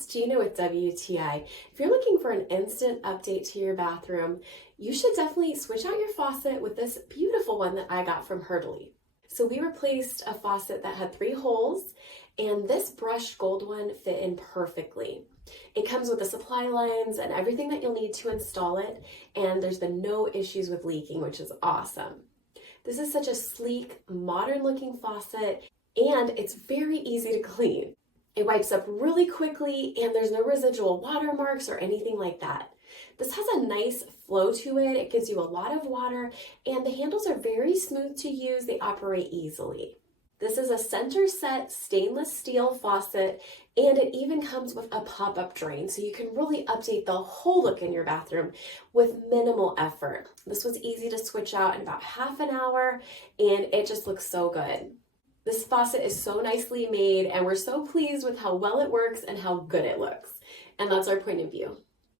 it's Gina with WTI. If you're looking for an instant update to your bathroom, you should definitely switch out your faucet with this beautiful one that I got from Herdely. So we replaced a faucet that had 3 holes, and this brushed gold one fit in perfectly. It comes with the supply lines and everything that you'll need to install it, and there's been no issues with leaking, which is awesome. This is such a sleek, modern-looking faucet, and it's very easy to clean. It wipes up really quickly, and there's no residual watermarks or anything like that. This has a nice flow to it. It gives you a lot of water, and the handles are very smooth to use. They operate easily. This is a centerset stainless steel faucet, and it even comes with a pop-up drain, so you can really update the whole look in your bathroom with minimal effort. This was easy to switch out in about half an hour, and it just looks so good. This faucet is so nicely made, and we're so pleased with how well it works and how good it looks. And that's our point of view.